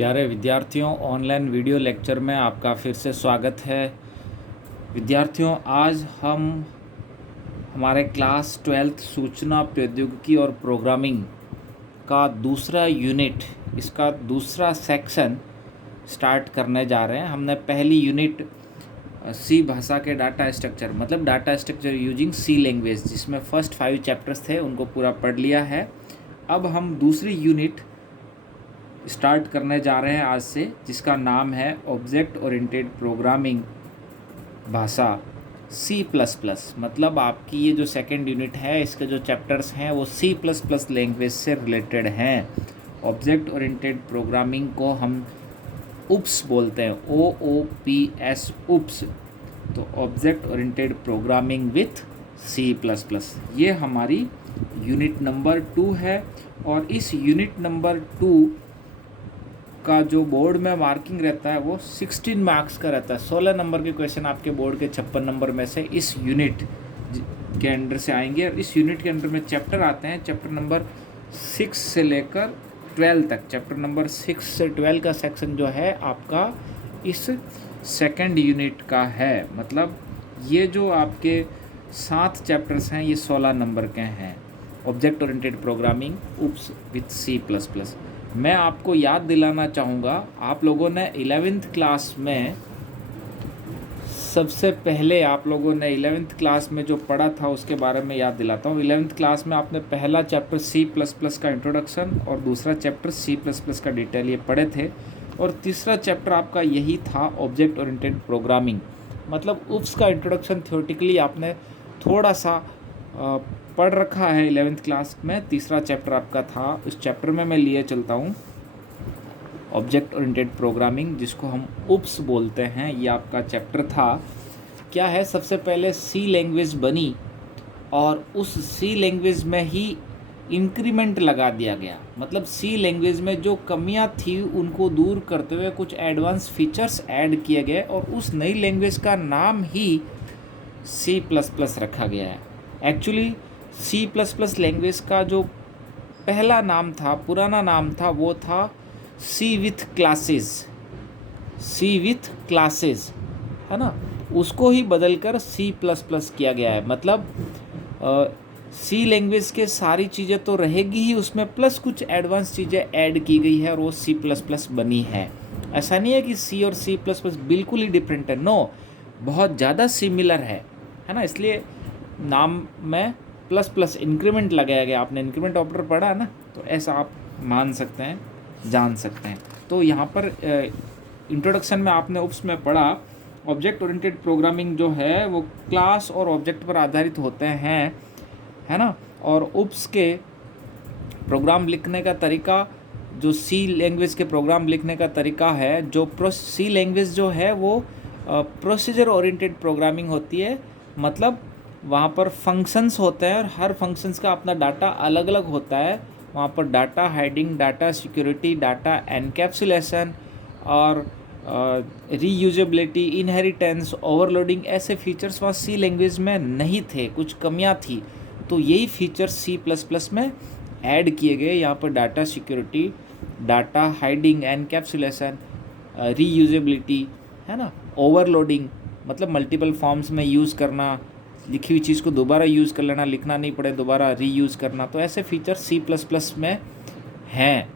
प्यारे विद्यार्थियों, online video lecture में आपका फिर से स्वागत है। विद्यार्थियों, आज हम हमारे क्लास 12th सूचना प्रौद्योगिकी और प्रोग्रामिंग का दूसरा यूनिट, इसका दूसरा सेक्शन स्टार्ट करने जा रहे हैं। हमने पहली यूनिट सी भाषा के डाटा स्ट्रक्चर मतलब data structure using C language, जिसमें फर्स्ट 5 चैप्टर्स थे, उनको पूरा पढ़ लिया है। अब हम दूसरी यूनिट स्टार्ट करने जा रहे हैं आज से, जिसका नाम है ऑब्जेक्ट ओरिएंटेड प्रोग्रामिंग भाषा C++। मतलब आपकी ये जो सेकेंड यूनिट है, इसके जो चैप्टर्स हैं वो C++ लैंग्वेज से रिलेटेड हैं। ऑब्जेक्ट ओरिएंटेड प्रोग्रामिंग को हम UPS बोलते हैं, OOPS, UPS। तो object oriented programming with C++, ये हमारी यूनिट नंबर 2 है। और इस यूनिट नंबर 2 का जो बोर्ड में मार्किंग रहता है वो 16 मार्क्स का रहता है। 16 नंबर के क्वेश्चन आपके बोर्ड के 56 नंबर में से इस यूनिट के अंडर से आएंगे। और इस यूनिट के अंडर में चैप्टर आते हैं, चैप्टर नंबर 6 से लेकर 12 तक। चैप्टर नंबर 6 से 12 का सेक्शन जो है आपका इस सेकेंड यूनिट का है। मतलब ये जो आपके 7 चैप्टर्स हैं, ये 16 नंबर के हैं। Object oriented programming UPS with C++। मैं आपको याद दिलाना चाहूँगा, आप लोगों ने 11th क्लास में सबसे पहले आप लोगों ने 11th क्लास में जो पढ़ा था उसके बारे में याद दिलाता हूँ। 11th क्लास में आपने पहला चैप्टर C++ का इंट्रोडक्शन और दूसरा चैप्टर C++ का डिटेल ये पढ़े थे। और तीसरा चैप्टर आपका यही था, ऑब्जेक्ट ओरिएंटेड प्रोग्रामिंग। मतलब UPS का इंट्रोडक्शन थ्योरेटिकली आपने थोड़ा सा पढ़ रखा है 11th क्लास में। तीसरा चैप्टर आपका था, उस चैप्टर में मैं लिए चलता हूँ ऑब्जेक्ट ओरिएंटेड प्रोग्रामिंग, जिसको हम UPS बोलते हैं। ये आपका चैप्टर था। क्या है, सबसे पहले सी लैंग्वेज बनी और उस सी लैंग्वेज में ही इंक्रीमेंट लगा दिया गया। मतलब सी लैंग्वेज में जो कमियां थी उनको दूर करते हुए कुछ एडवांस फीचर्स ऐड किए गए और उस नई लैंग्वेज का नाम ही C++ रखा गया है। एक्चुअली C++ लैंग्वेज का जो पहला नाम था, पुराना नाम था, वो था C विथ क्लासेस, है ना। उसको ही बदलकर C++ किया गया है। मतलब C लैंग्वेज के सारी चीज़ें तो रहेगी ही, उसमें प्लस कुछ एडवांस चीज़ें ऐड की गई है और वो C++ बनी है। ऐसा नहीं है कि C और C++ बिल्कुल ही डिफरेंट है, नो, बहुत ज़्यादा सिमिलर है ना। इसलिए नाम में प्लस प्लस इंक्रीमेंट लगाया गया। आपने इंक्रीमेंट ऑपरेटर पढ़ा है ना, तो ऐसा आप मान सकते हैं, जान सकते हैं। तो यहाँ पर इंट्रोडक्शन में आपने UPS में पढ़ा, ऑब्जेक्ट ओरिएंटेड प्रोग्रामिंग जो है वो क्लास और ऑब्जेक्ट पर आधारित होते हैं, है ना। और UPS के प्रोग्राम लिखने का तरीका, जो C लैंग्वेज के प्रोग्राम लिखने का तरीका है, जो C लैंग्वेज जो है वो प्रोसीजर ओरिएंटेड प्रोग्रामिंग होती है। मतलब वहाँ पर फंक्शंस होते हैं और हर फंक्शंस का अपना डाटा अलग अलग होता है। वहाँ पर data hiding, data security, data encapsulation और रीयूजेबिलिटी, इनहेरिटेंस, ओवरलोडिंग, ऐसे फीचर्स वहाँ C लैंग्वेज में नहीं थे, कुछ कमियाँ थी। तो यही फीचर्स C++ में ऐड किए गए। यहाँ पर data security, data hiding, encapsulation, reusability, है ना, ओवरलोडिंग मतलब मल्टीपल फॉर्म्स में यूज़ करना, लिखी हुई चीज़ को दोबारा यूज़ कर लेना, लिखना नहीं पड़े, दोबारा रीयूज़ करना। तो ऐसे फीचर C++ में हैं,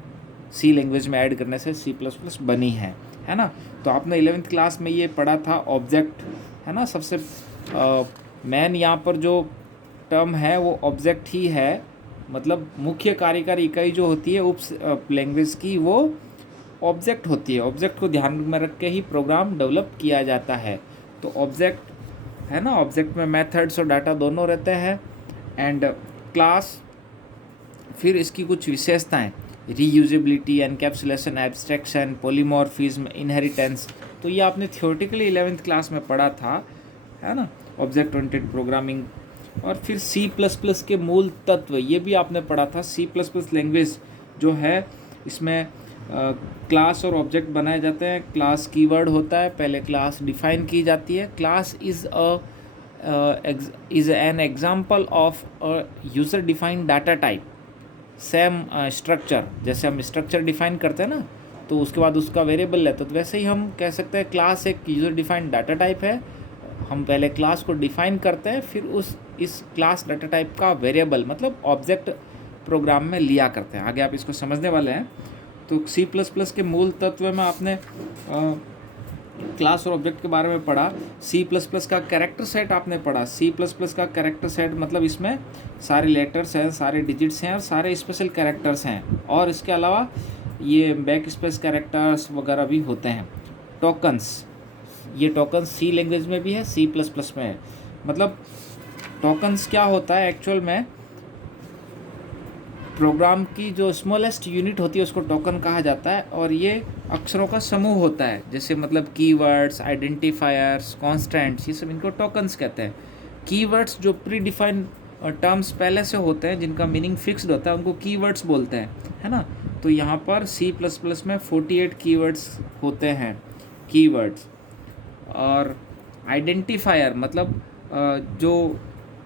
C लैंग्वेज में ऐड करने से C++ बनी है ना। तो आपने 11th क्लास में ये पढ़ा था ऑब्जेक्ट, है ना। सबसे मेन यहाँ पर जो टर्म है वो ऑब्जेक्ट ही है। मतलब मुख्य कार्यकारी इकाई जो होती है UPS लैंग्वेज की, वो ऑब्जेक्ट होती है। ऑब्जेक्ट को ध्यान में रख के ही प्रोग्राम डेवलप किया जाता है। तो ऑब्जेक्ट है ना, ऑब्जेक्ट में मेथड्स और डाटा दोनों रहते हैं। एंड क्लास, फिर इसकी कुछ विशेषताएं, reusability, encapsulation, abstraction, polymorphism, inheritance. तो ये आपने थियोरेटिकली 11th क्लास में पढ़ा था, है ना, ऑब्जेक्ट ओरिएंटेड प्रोग्रामिंग। और फिर C++ के मूल तत्व, ये भी आपने पढ़ा था। C++ लैंग्वेज जो है, इसमें क्लास और ऑब्जेक्ट बनाए जाते हैं। क्लास कीवर्ड होता है, पहले क्लास डिफाइन की जाती है। Class is an example of a user defined data type, same structure, जैसे हम स्ट्रक्चर डिफाइन करते हैं ना, तो उसके बाद उसका वेरिएबल लेते हैं। तो वैसे ही हम कह सकते हैं क्लास एक यूज़र डिफाइंड डाटा टाइप है। हम पहले क्लास को डिफाइन करते हैं, फिर इस क्लास डाटा टाइप का वेरिएबल मतलब ऑब्जेक्ट प्रोग्राम में लिया करते हैं। आगे आप इसको समझने वाले हैं। तो सी प्लस प्लस के मूल तत्व में आपने क्लास और ऑब्जेक्ट के बारे में पढ़ा। सी प्लस प्लस का कैरेक्टर सेट आपने पढ़ा। सी प्लस प्लस का कैरेक्टर सेट मतलब इसमें सारे लेटर्स हैं, सारे डिजिट्स हैं और सारे स्पेशल कैरेक्टर्स हैं, और इसके अलावा ये बैक स्पेस कैरेक्टर्स वगैरह भी होते हैं। टोकन्स, ये टोकन्स सी लैंग्वेज में भी है, सी प्लस प्लस में है। मतलब टोकन्स क्या होता है एक्चुअल में, प्रोग्राम की जो स्मॉलेस्ट यूनिट होती है उसको टोकन कहा जाता है, और ये अक्षरों का समूह होता है। जैसे मतलब कीवर्ड्स, आइडेंटिफायर्स, कॉन्स्टेंट्स, ये सब इनको टोकन्स कहते हैं। कीवर्ड्स जो प्री डिफाइंड टर्म्स पहले से होते हैं, जिनका मीनिंग फिक्स्ड होता है, उनको कीवर्ड्स बोलते हैं, है ना। तो यहाँ पर सी प्लस प्लस में 48 कीवर्ड्स होते हैं, कीवर्ड्स। और आइडेंटिफायर मतलब जो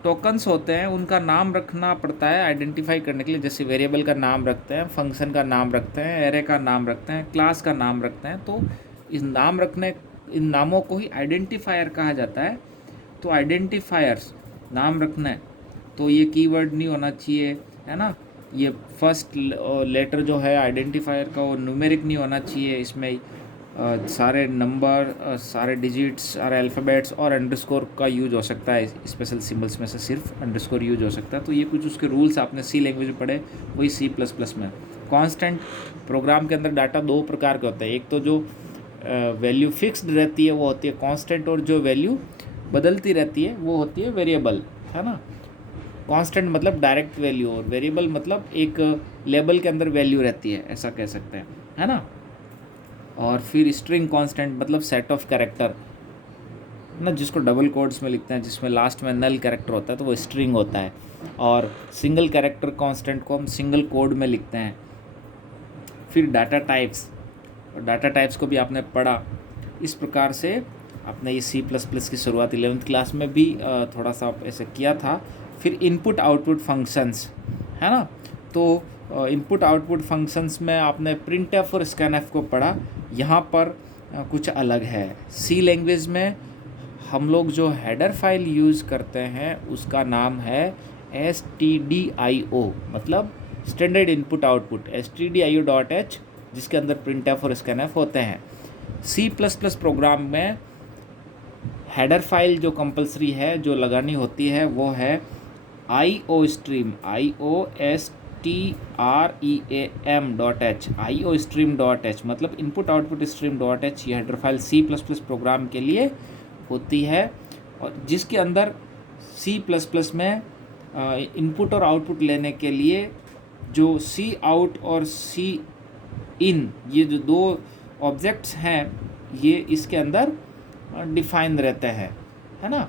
टोकन्स होते हैं उनका नाम रखना पड़ता है आइडेंटिफाई करने के लिए। जैसे वेरिएबल का नाम रखते हैं, फंक्शन का नाम रखते हैं, एरे का नाम रखते हैं, क्लास का नाम रखते हैं। तो इन नामों को ही आइडेंटिफायर कहा जाता है। तो आइडेंटिफायर्स नाम रखना है, तो ये कीवर्ड नहीं होना चाहिए, है ना। ये फर्स्ट लेटर जो है आइडेंटिफायर का वो न्यूमेरिक नहीं होना चाहिए। इसमें सारे नंबर, सारे डिजिट्स, सारे अल्फ़ाबेट्स और अंडरस्कोर का यूज हो सकता है। स्पेशल सिंबल्स में से सिर्फ अंडरस्कोर यूज हो सकता है। तो ये कुछ उसके रूल्स आपने सी लैंग्वेज में पढ़े, वही सी प्लस प्लस में। कांस्टेंट, प्रोग्राम के अंदर डाटा दो प्रकार के होते हैं। एक तो जो वैल्यू फिक्स्ड रहती है वो होती है कांस्टेंट, और जो वैल्यू बदलती रहती है वो होती है वेरिएबल, है ना। कांस्टेंट मतलब डायरेक्ट वैल्यू, और वेरिएबल मतलब एक लेबल के अंदर वैल्यू रहती है, ऐसा कह सकते हैं, है ना। और फिर स्ट्रिंग कांस्टेंट मतलब सेट ऑफ कैरेक्टर ना, जिसको डबल कोड्स में लिखते हैं, जिसमें लास्ट में नल कैरेक्टर होता है तो वो स्ट्रिंग होता है। और सिंगल कैरेक्टर कांस्टेंट को हम सिंगल कोड में लिखते हैं। फिर डाटा टाइप्स, और डाटा टाइप्स को भी आपने पढ़ा। इस प्रकार से आपने ये सी प्लस प्लस की शुरुआत 11th क्लास में भी थोड़ा सा ऐसे किया था। फिर इनपुट आउटपुट फंक्शंस, है ना। तो इनपुट आउटपुट फंक्शंस में आपने प्रिंटफ और स्कैनफ को पढ़ा। यहाँ पर कुछ अलग है। सी लैंग्वेज में हम लोग जो हेडर फाइल यूज़ करते हैं उसका नाम है stdio, मतलब स्टैंडर्ड इनपुट आउटपुट, stdio.h, जिसके अंदर प्रिंटफ और स्कैनफ होते हैं। सी प्लस प्लस प्रोग्राम में हेडर फाइल जो कंपलसरी है, जो लगानी होती है, वो है IO stream, IOSTREAM.h, IO stream.h, मतलब इनपुट आउटपुट stream.h। ये header file C plus plus program के लिए होती है, और जिसके अंदर सी प्लस प्लस में इनपुट और आउटपुट लेने के लिए जो सी आउट और सी इन, ये जो दो ऑब्जेक्ट्स हैं, ये इसके अंदर डिफाइन रहते हैं, है ना।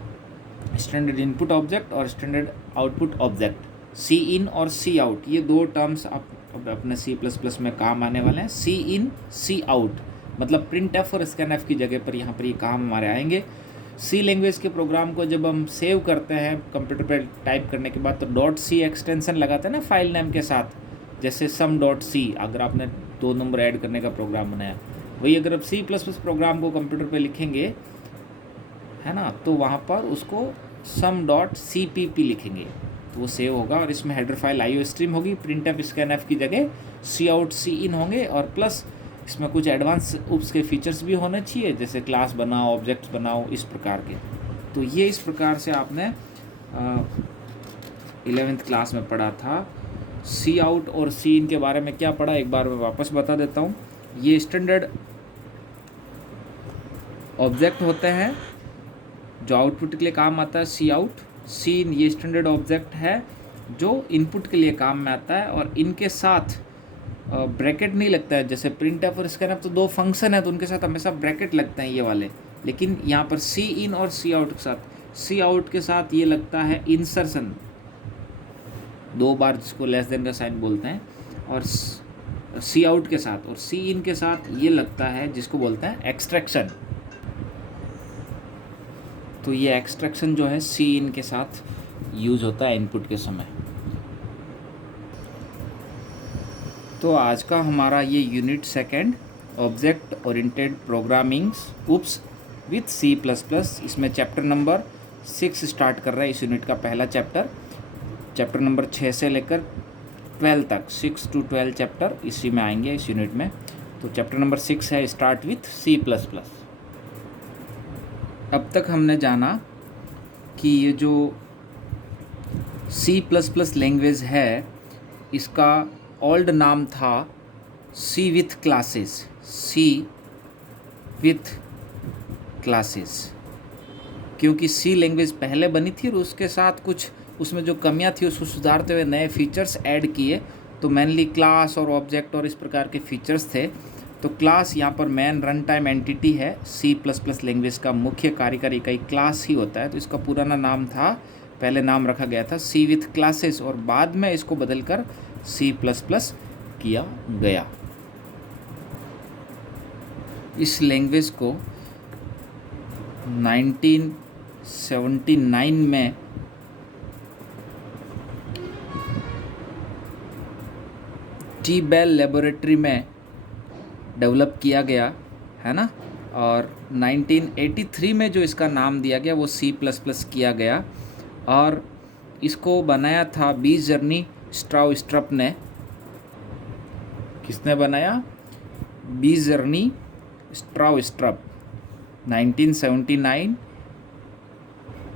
स्टैंडर्ड इनपुट ऑब्जेक्ट और स्टैंडर्ड आउटपुट ऑब्जेक्ट, सी इन और सी आउट, ये दो टर्म्स अपने सी प्लस प्लस में काम आने वाले हैं। सी इन, सी आउट, मतलब प्रिंटफ और स्कैनफ की जगह पर यहाँ पर ये काम हमारे आएंगे। सी लैंग्वेज के प्रोग्राम को जब हम सेव करते हैं कंप्यूटर पर टाइप करने के बाद, तो .c एक्सटेंशन लगाते हैं ना फाइल नेम के साथ। जैसे sum.c, अगर आपने 2 नंबर ऐड करने का प्रोग्राम बनाया, वही अगर आप सी प्लस प्लस प्रोग्राम को कंप्यूटर पे लिखेंगे, है ना, तो वहाँ पर उसको sum.cpp लिखेंगे तो वो सेव होगा। और इसमें हेडर फाइल IO स्ट्रीम होगी, प्रिंटफ स्कैनफ की जगह सी आउट सी इन होंगे, और प्लस इसमें कुछ एडवांस उप्स के फीचर्स भी होने चाहिए, जैसे क्लास बनाओ, ऑब्जेक्ट्स बनाओ, इस प्रकार के। तो ये इस प्रकार से आपने 11th क्लास में पढ़ा था। सी आउट और सी इन के बारे में क्या पढ़ा, एक बार मैं वापस बता देता हूँ। ये स्टैंडर्ड ऑब्जेक्ट होते हैं जो आउटपुट के लिए काम आता है, सी आउट। सी इन ये स्टैंडर्ड ऑब्जेक्ट है जो इनपुट के लिए काम में आता है, और इनके साथ ब्रैकेट नहीं लगता है। जैसे प्रिंटफ और स्कैनफ तो दो फंक्शन है, तो उनके साथ हमेशा ब्रैकेट लगते हैं ये वाले, लेकिन यहाँ पर सी इन और सी आउट के साथ, सी आउट के साथ ये लगता है इंसर्शन, 2 बार, जिसको लेस देन का साइन बोलते हैं, और सी आउट के साथ, और सी इन के साथ ये लगता है जिसको बोलते हैं एक्सट्रैक्शन। तो ये एक्सट्रैक्शन जो है सी इन के साथ यूज़ होता है इनपुट के समय। तो आज का हमारा ये unit second object oriented programmings oops with C++। इसमें चैप्टर नंबर 6 स्टार्ट कर रहा है इस यूनिट का पहला चैप्टर नंबर 6 से लेकर 12 तक, 6 to 12 चैप्टर इसी में आएंगे इस यूनिट में। तो चैप्टर नंबर 6 है स्टार्ट विथ C++। अब तक हमने जाना कि ये जो C++ लैंग्वेज है इसका ओल्ड नाम था C विथ क्लासेस, क्योंकि C लैंग्वेज पहले बनी थी और उसके साथ कुछ उसमें जो कमियां थी उसको सुधारते हुए नए फीचर्स ऐड किए। तो मेनली क्लास और ऑब्जेक्ट और इस प्रकार के फीचर्स थे। तो क्लास यहाँ पर मेन रन टाइम एंटिटी है। C++ लैंग्वेज का मुख्य कार्यकारी इकाई क्लास ही होता है। तो इसका पुराना नाम था, पहले नाम रखा गया था C विथ क्लासेस और बाद में इसको बदलकर C++ किया गया। इस लैंग्वेज को 1979 में T-Bell लेबोरेटरी में डेवलप किया गया है ना, और 1983 में जो इसका नाम दिया गया वो C++ किया गया। और इसको बनाया था बी जर्नी स्ट्राउस्ट्रप ने। किसने बनाया? B Bjarne Stroustrup, 1979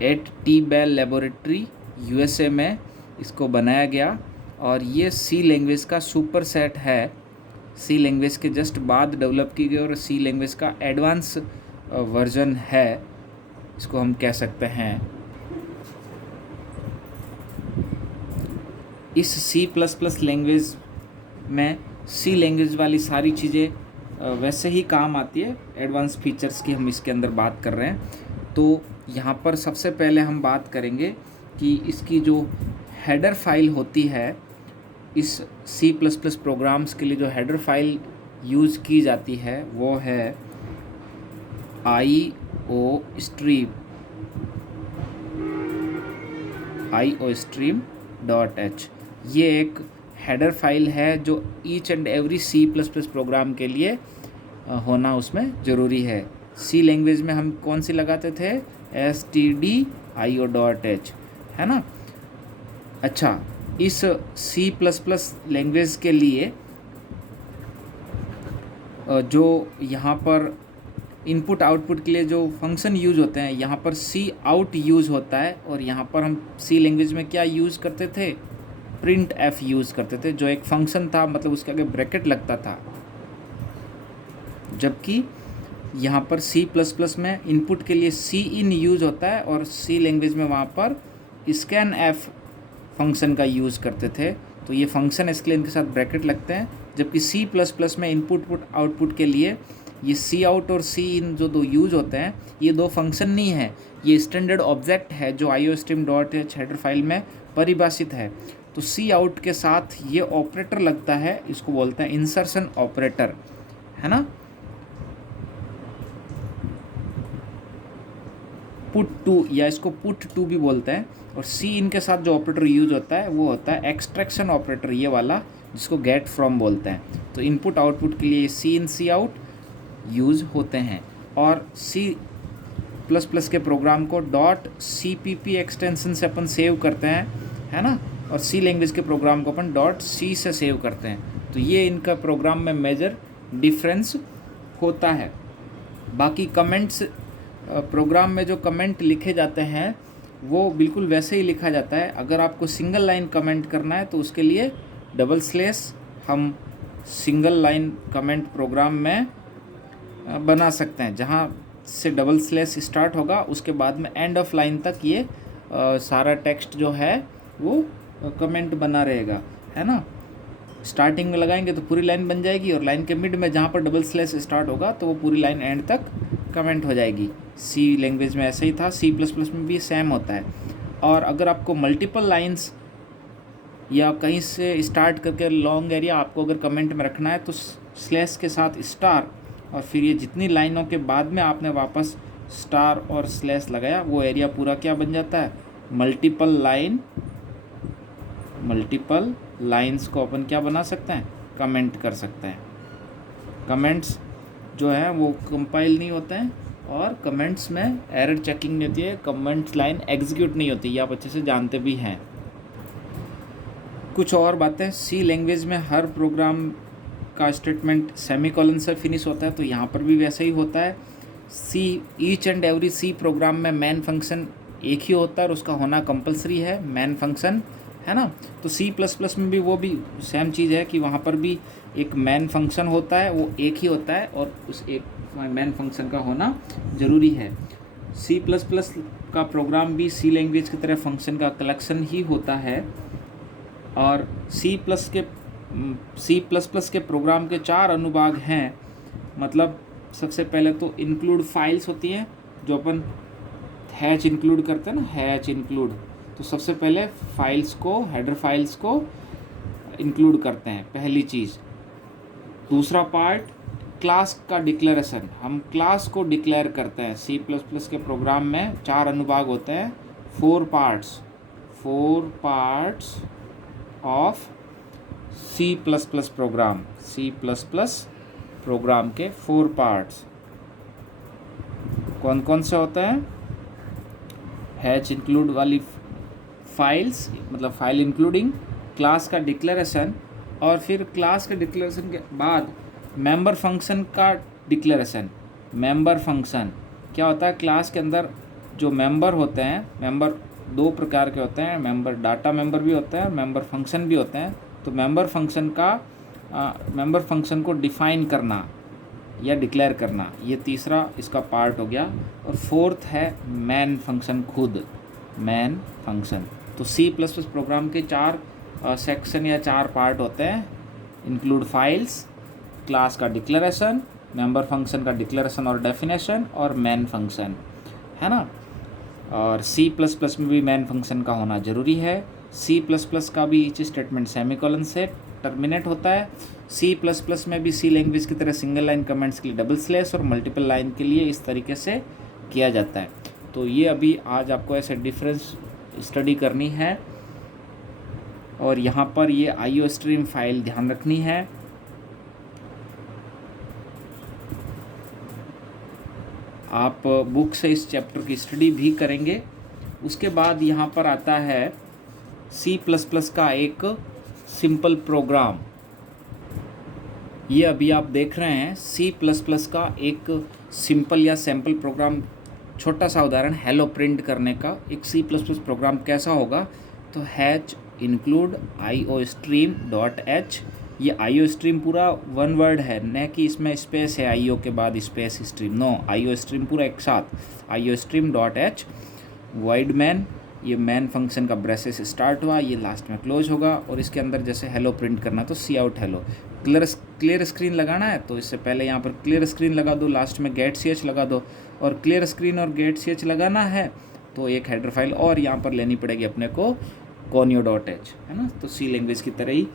at T-Bell laboratory USA में इसको बनाया गया। और ये C लैंग्वेज का सुपर सेट है। C लैंग्वेज के जस्ट बाद डेवलप की गई और C लैंग्वेज का एडवांस वर्जन है, इसको हम कह सकते हैं। इस C++ लैंग्वेज में C लैंग्वेज वाली सारी चीज़ें वैसे ही काम आती है। एडवांस फीचर्स की हम इसके अंदर बात कर रहे हैं। तो यहाँ पर सबसे पहले हम बात करेंगे कि इसकी जो हेडर फाइल होती है, इस C++ प्रोग्राम्स के लिए जो हेडर फाइल यूज़ की जाती है वो है iostream.h। ये एक हेडर फाइल है जो each and every C++ program के लिए होना उसमें ज़रूरी है। C लैंग्वेज में हम कौन सी लगाते थे? stdio.h, है ना। अच्छा, इस C++ लैंग्वेज के लिए जो यहाँ पर इनपुट आउटपुट के लिए जो फंक्शन यूज़ होते हैं, यहाँ पर cout यूज़ होता है। और यहाँ पर हम C लैंग्वेज में क्या यूज़ करते थे? printf यूज़ करते थे, जो एक फंक्शन था, मतलब उसके आगे ब्रैकेट लगता था। जबकि यहाँ पर C++ में इनपुट के लिए cin यूज़ होता है और C लैंग्वेज में वहाँ पर scanf फंक्शन का यूज़ करते थे। तो ये फंक्शन इसके लिए इनके साथ ब्रैकेट लगते हैं। जबकि C++ में इनपुट आउटपुट के लिए ये cout और cin जो दो यूज़ होते हैं, ये दो फंक्शन नहीं है, ये स्टैंडर्ड ऑब्जेक्ट है जो iostream.h हेडर फाइल में परिभाषित है। तो cout के साथ ये ऑपरेटर लगता है, इसको बोलते हैं इंसर्शन ऑपरेटर, है ना। पुट टू या इसको पुट टू भी बोलते हैं। और C इनके साथ जो ऑपरेटर यूज होता है वो होता है एक्सट्रैक्शन ऑपरेटर, ये वाला जिसको गेट फ्रॉम बोलते हैं। तो इनपुट आउटपुट के लिए cin cout यूज़ होते हैं। और C++ के प्रोग्राम को .cpp एक्सटेंशन से अपन सेव करते हैं, है ना। और C लैंग्वेज के प्रोग्राम को अपन .c से सेव करते हैं। तो ये इनका प्रोग्राम में मेजर डिफरेंस होता है। बाकी कमेंट्स, प्रोग्राम में जो कमेंट लिखे जाते हैं वो बिल्कुल वैसे ही लिखा जाता है। अगर आपको सिंगल लाइन कमेंट करना है तो उसके लिए डबल स्लैश हम सिंगल लाइन कमेंट प्रोग्राम में बना सकते हैं, जहाँ से डबल स्लैश स्टार्ट होगा, उसके बाद में एंड ऑफ लाइन तक ये सारा टेक्स्ट जो है वो कमेंट बना रहेगा, है ना। स्टार्टिंग में लगाएंगे तो पूरी लाइन बन जाएगी और लाइन के मिड में जहाँ पर डबल स्लैश स्टार्ट होगा तो वो पूरी लाइन एंड तक कमेंट हो जाएगी। C लैंग्वेज में ऐसे ही था, C++ में भी सेम होता है। और अगर आपको मल्टीपल लाइंस या कहीं से स्टार्ट करके लॉन्ग एरिया आपको अगर कमेंट में रखना है तो स्लैश के साथ स्टार, और फिर ये जितनी लाइनों के बाद में आपने वापस स्टार और स्लैश लगाया वो एरिया पूरा क्या बन जाता है? मल्टीपल लाइंस को अपन क्या बना सकते हैं? कमेंट कर सकते हैं। कमेंट्स जो है वो कंपाइल नहीं होते हैं और कमेंट्स में एरर चेकिंग नहीं होती है, कमेंट्स लाइन एग्जीक्यूट नहीं होती, ये आप अच्छे से जानते भी हैं। कुछ और बातें, सी लैंग्वेज में हर प्रोग्राम का स्टेटमेंट सेमीकोलन से फिनिश होता है, तो यहाँ पर भी वैसा ही होता है। C each and every C program में मैन फंक्शन एक ही होता है और उसका होना कंपलसरी है, मैन फंक्शन, है ना। तो सी प्लस प्लस में भी वो भी सेम चीज़ है कि वहाँ पर भी एक मैन फंक्शन होता है, वो एक ही होता है और उस एक मैन फंक्शन का होना ज़रूरी है। सी प्लस प्लस का प्रोग्राम भी सी लैंग्वेज की तरह फंक्शन का कलेक्शन ही होता है। और सी प्लस प्लस के प्रोग्राम के 4 अनुभाग हैं। मतलब सबसे पहले तो इंक्लूड फाइल्स होती हैं, जो अपन हैच इंक्लूड करते हैं ना, हैच इंक्लूड, तो सबसे पहले फाइल्स को, हेडर फाइल्स को इंक्लूड करते हैं, पहली चीज़। दूसरा पार्ट क्लास का डिक्लेरेशन, हम क्लास को डिक्लेयर करते हैं। सी प्लस प्लस के प्रोग्राम में 4 अनुभाग होते हैं, 4 parts of C plus plus program के 4 पार्ट्स कौन कौन से होते हैं? हैच इंक्लूड वाली फाइल्स, मतलब फाइल इंक्लूडिंग, क्लास का डिक्लेरेशन, और फिर क्लास के डिक्लेरेशन के बाद मेंबर फंक्शन का डिक्लेरेशन। मेंबर फंक्शन क्या होता है? क्लास के अंदर जो मेंबर होते हैं, मेंबर 2 प्रकार के होते हैं, मेंबर डाटा मेंबर भी होते हैं, मेंबर फंक्शन भी होते हैं। तो मेंबर फंक्शन को डिफाइन करना या डिक्लेयर करना, ये तीसरा इसका पार्ट हो गया। और फोर्थ है मैन फंक्शन, खुद मैन फंक्शन। तो सी प्लस प्लस प्रोग्राम के 4 सेक्शन या 4 पार्ट होते हैं, इंक्लूड फाइल्स, क्लास का डिक्लेरेशन, मेंबर फंक्शन का डिक्लेरेशन और डेफिनेशन, और मैन फंक्शन, है ना। और सी प्लस प्लस में भी मैन फंक्शन का होना ज़रूरी है। सी प्लस प्लस का भी ईच स्टेटमेंट सेमीकोलन से टर्मिनेट होता है। सी प्लस प्लस में भी सी लैंग्वेज की तरह सिंगल लाइन कमेंट्स के लिए डबल स्लैश और मल्टीपल लाइन के लिए इस तरीके से किया जाता है। तो ये अभी आज आपको ऐसे डिफरेंस स्टडी करनी है। और यहाँ पर ये आईओ स्ट्रीम फाइल ध्यान रखनी है। आप बुक से इस चैप्टर की स्टडी भी करेंगे। उसके बाद यहाँ पर आता है सी प्लस प्लस का एक सिंपल प्रोग्राम। ये अभी आप देख रहे हैं सी प्लस प्लस का एक सिंपल या सैम्पल प्रोग्राम, छोटा सा उदाहरण हेलो प्रिंट करने का। एक सी प्लस प्लस प्रोग्राम कैसा होगा? तो हैच इंक्लूड iostream.h, ये iostream पूरा वन वर्ड है, न कि इसमें स्पेस है आईओ के बाद स्पेस स्ट्रीम, नो, iostream पूरा एक साथ, iostream.h वाइड मैन, ये मैन फंक्शन का ब्रेसेस स्टार्ट हुआ, ये लास्ट में क्लोज होगा। और इसके अंदर जैसे हेलो प्रिंट करना तो सी आउट हेलो। क्लियर स्क्रीन लगाना है तो इससे पहले यहाँ पर क्लियर स्क्रीन लगा दो, लास्ट में गेट सी एच लगा दो। और क्लियर स्क्रीन और गेट सी एच लगाना है तो एक हेडर फाइल और यहाँ पर लेनी पड़ेगी अपने को, conio.h, है ना। तो सी लैंग्वेज की तरह ही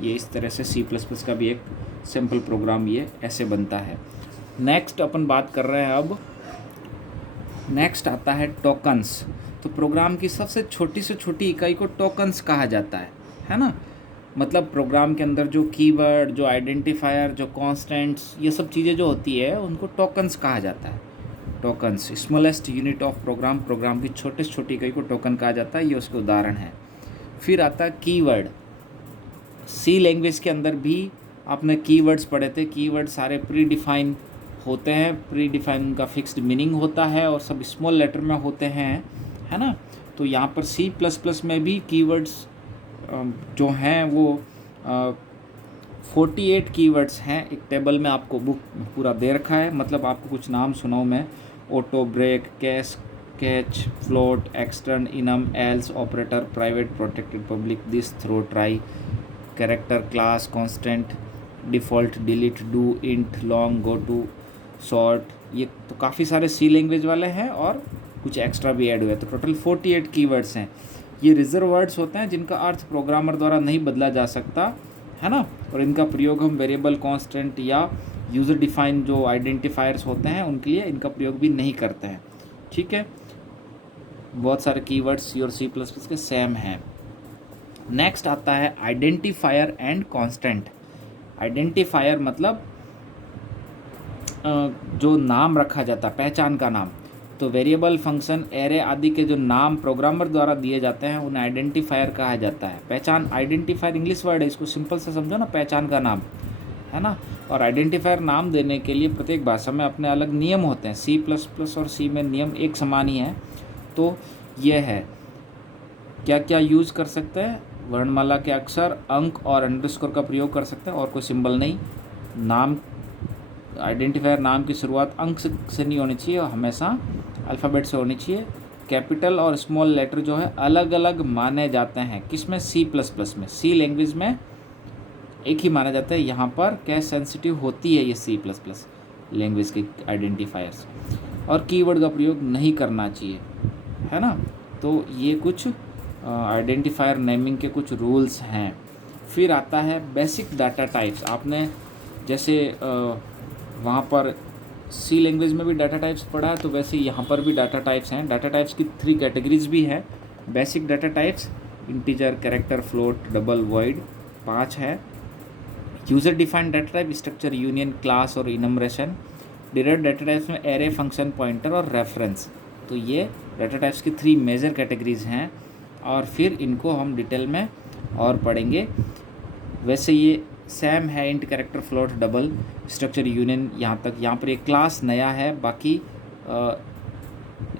ये इस तरह से सी प्लस प्लस का भी एक सिंपल प्रोग्राम ये ऐसे बनता है। नेक्स्ट अपन बात कर रहे हैं, अब नेक्स्ट आता है टोकन्स। तो प्रोग्राम की सबसे छोटी से छोटी इकाई को टोकन्स कहा जाता है ना। मतलब प्रोग्राम के अंदर जो कीवर्ड, जो आइडेंटिफायर, जो कॉन्स्टेंट्स, ये सब चीज़ें जो होती है उनको टोकन्स कहा जाता है। Tokens, smallest unit of program की छोटे से छोटी इकाई को टोकन कहा जाता है, ये उसके उदाहरण है। फिर आता है कीवर्ड। सी लैंग्वेज के अंदर भी आपने कीवर्ड्स पढ़े थे। कीवर्ड सारे प्री डिफाइन होते हैं, प्री डिफाइन का फिक्स्ड मीनिंग होता है और सब स्मॉल लेटर में होते हैं, है ना। तो यहाँ पर सी प्लस प्लस में भी कीवर्ड्स जो हैं वो 48 कीवर्ड्स हैं। एक टेबल में आपको बुक पूरा दे रखा है। मतलब आपको कुछ नाम सुनाऊँ मैं, auto, break, case, catch, float, extern, enum, else, operator, private, protected, public, this, throw, try, character, class, constant, default, delete, do, int, long, goto, short, ये तो काफ़ी सारे सी लैंग्वेज वाले हैं और कुछ एक्स्ट्रा भी ऐड हुए। तो टोटल 48 कीवर्ड्स हैं। ये रिजर्व वर्ड्स होते हैं जिनका अर्थ प्रोग्रामर द्वारा नहीं बदला जा सकता, है ना। और इनका प्रयोग हम वेरिएबल, कांस्टेंट या यूज़र डिफाइन जो आइडेंटिफायर्स होते हैं उनके लिए इनका प्रयोग भी नहीं करते हैं, ठीक है। बहुत सारे कीवर्ड्स सी और सी प्लस प्लस के सेम हैं। नेक्स्ट आता है आइडेंटिफायर एंड कांस्टेंट। आइडेंटिफायर मतलब जो नाम रखा जाता है, पहचान का नाम, तो वेरिएबल, फंक्शन, एरे आदि के जो नाम प्रोग्रामर द्वारा दिए जाते हैं उन्हें आइडेंटिफायर कहा जाता है। पहचान, आइडेंटिफायर इंग्लिश वर्ड है, इसको सिंपल से समझो ना, पहचान का नाम, है ना। और आइडेंटिफायर नाम देने के लिए प्रत्येक भाषा में अपने अलग नियम होते हैं। C++ और C में नियम एक समान ही है। तो ये है, क्या क्या यूज़ कर सकते हैं, वर्णमाला के अक्षर, अंक और अंडरस्कोर का प्रयोग कर सकते हैं, और कोई सिंबल नहीं। नाम, आइडेंटिफायर नाम की शुरुआत अंक से नहीं होनी चाहिए, हमेशा अल्फ़ाबेट से होनी चाहिए। कैपिटल और स्मॉल लेटर जो है अलग अलग माने जाते हैं, किसमें, C++ में। C लैंग्वेज में एक ही माना जाता है। यहाँ पर कैश सेंसिटिव होती है ये C++ लैंग्वेज के आइडेंटिफायर्स, और कीवर्ड का प्रयोग नहीं करना चाहिए, है ना। तो ये कुछ आइडेंटिफायर नेमिंग के कुछ रूल्स हैं। फिर आता है बेसिक डाटा टाइप्स। आपने जैसे वहाँ पर C लैंग्वेज में भी डाटा टाइप्स पढ़ा है, तो वैसे यहाँ पर भी डाटा टाइप्स हैं। डाटा टाइप्स की 3 कैटेगरीज भी है। Basic data types, integer, character, float, double, void, 5 है। User defined data type, structure, union, class और इनमरेशन। डिराइव्ड डाटा टाइप्स में एरे, फंक्शन, पॉइंटर और रेफरेंस। तो ये डाटा टाइप्स की 3 मेजर कैटेगरीज हैं, और फिर इनको हम डिटेल में और पढ़ेंगे। वैसे ये सेम है, int, character, float, double, structure, union, यहाँ तक। यहाँ पर एक क्लास नया है, बाकी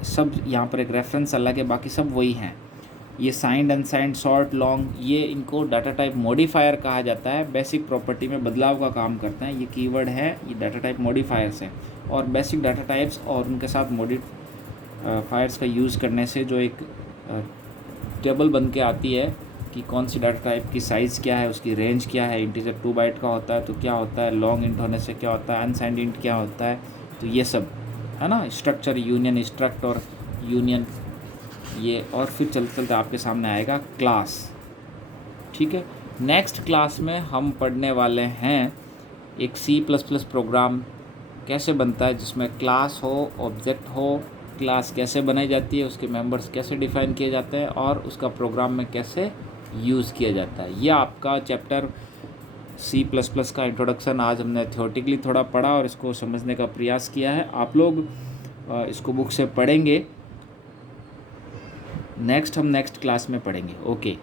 सब यहाँ पर एक रेफरेंस अलग है, बाकी सब वही हैं। ये साइंड, अनसाइंड, शॉर्ट, लॉन्ग, ये इनको डाटा टाइप मॉडिफायर कहा जाता है। बेसिक प्रॉपर्टी में बदलाव का काम करते हैं। ये कीवर्ड है, ये डाटा टाइप मॉडिफायर्स हैं। और बेसिक डाटा टाइप्स और उनके साथ मॉडिफायर्स का यूज़ करने से जो एक टेबल बन के आती है कि कौन सी डाटा टाइप की साइज़ क्या है, उसकी रेंज क्या है। इंटीजर 2 बाइट का होता है तो क्या होता है, लॉन्ग इंट होने से क्या होता है, अनसाइंड इंट क्या होता है, तो ये सब है ना। स्ट्रक्चर, यूनियन, स्ट्रक्ट और यूनियन, ये। और फिर चलते चलते आपके सामने आएगा क्लास, ठीक है। नेक्स्ट क्लास में हम पढ़ने वाले हैं एक C++ प्रोग्राम कैसे बनता है, जिसमें क्लास हो, ऑब्जेक्ट हो, क्लास कैसे बनाई जाती है, उसके मेंबर्स कैसे डिफाइन किए जाते हैं, और उसका प्रोग्राम में कैसे यूज़ किया जाता है। ये आपका चैप्टर C++ का इंट्रोडक्शन आज हमने थ्योरेटिकली थोड़ा पढ़ा और इसको समझने का प्रयास किया है। आप लोग इसको बुक से पढ़ेंगे, नेक्स्ट हम नेक्स्ट क्लास में पढ़ेंगे। ओके।